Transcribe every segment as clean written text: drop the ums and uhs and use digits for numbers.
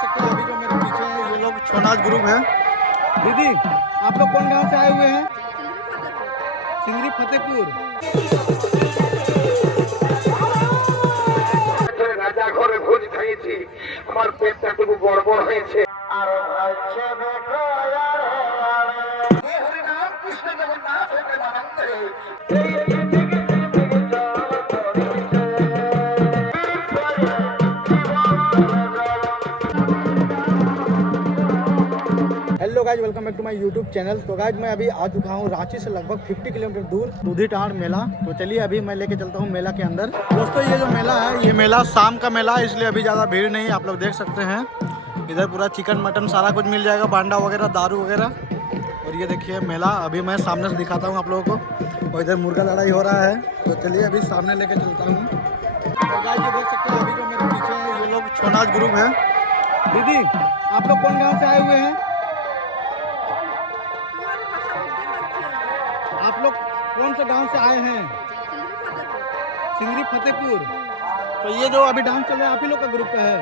सकते हैं अभी जो मेरे पीछे है ये लोग छोनाज ग्रुप है। दीदी आप लोग कौन गांव से आए हुए हैं? सिंगरी फतेहपुर। রাজা ঘরে ভোজ খাইয়েছি, আমার পেটটা টুকু গড়বড় হয়েছে। আর হচ্ছে দেখো হরে নাম কৃষ্ণ জগন্নাথ প্রেমানন্দে hello guys, welcome back to my YouTube channel. तो गाइज मैं अभी आ चुका हूँ रांची से लगभग 50 किलोमीटर दूर दूधी टाड़ मेला। तो चलिए अभी मैं लेके चलता हूँ मेला के अंदर। दोस्तों ये जो मेला है ये मेला शाम का मेला है, इसलिए अभी ज़्यादा भीड़ नहीं है। आप लोग देख सकते हैं इधर पूरा चिकन मटन सारा कुछ मिल जाएगा, बांडा वगैरह दारू वगैरह। और ये देखिए मेला अभी मैं सामने से दिखाता हूँ आप लोगों को। और इधर मुर्गा लड़ाई हो रहा है, तो चलिए अभी सामने लेके चलता हूँ। और गाइज ये देख सकते हैं अभी जो मेरे पीछे है ये लोग छोनाज ग्रुप है। दीदी आप लोग कौन गाँव से आए हुए हैं? आप लोग कौन से गांव से आए हैं? सिंगरी फतेहपुर। तो ये जो अभी डांस चल रहा है आप ही लोग का ग्रुप का है?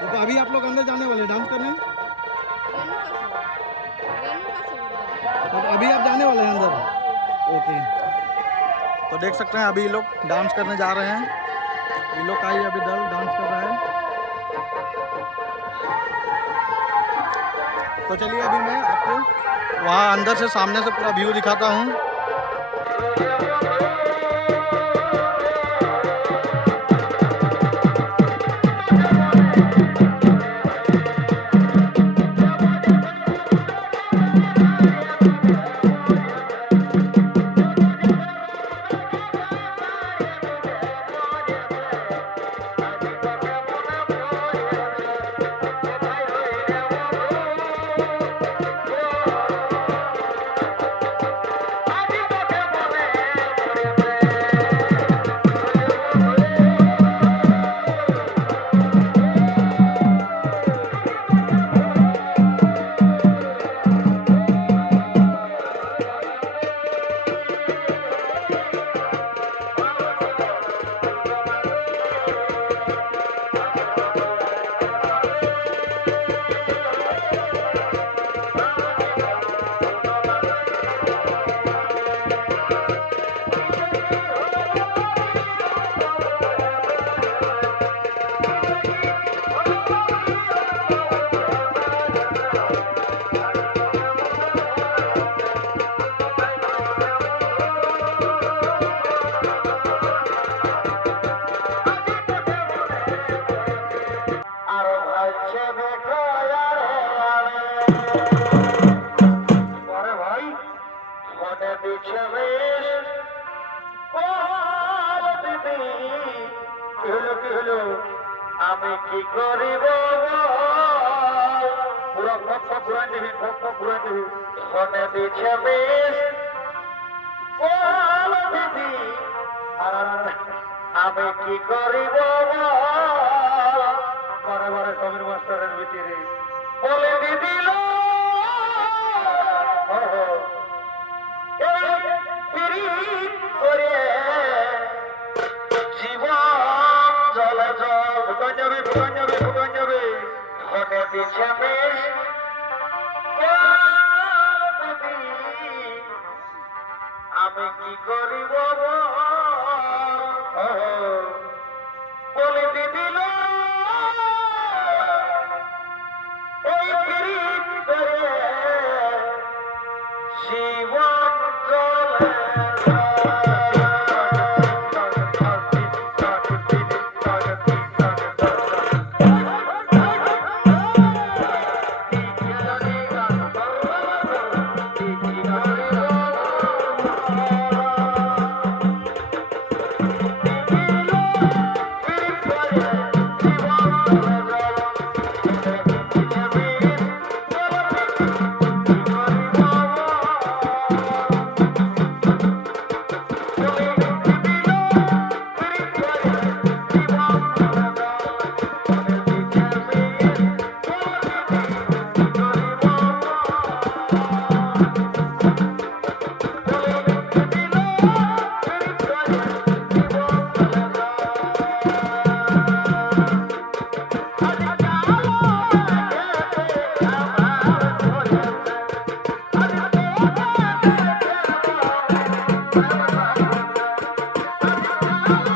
तो अभी आप लोग अंदर जाने वाले डांस करने? तो अभी आप जाने वाले हैं अंदर? ओके। तो देख सकते हैं अभी ये लोग डांस करने जा रहे हैं। ये लोग का ही अभी दल डांस कर रहा है। तो चलिए अभी मैं आपको वहाँ अंदर से सामने से पूरा व्यू दिखाता हूँ। আমি কি করিব পুরা ভক্ত পুরান দেবী শোনে দিছে বেশ দিদি আমি কি করিব ঘরে ঘরে সমীর মাস্টারের ভিতরে বলে দিদিল করে জীবন জলে জল ভুটান যাবে ঘটে দিচ্ছে বেশ আমি কি করিব বলে দিদিল ওই পীড়িত করে জীবন জলে ভালো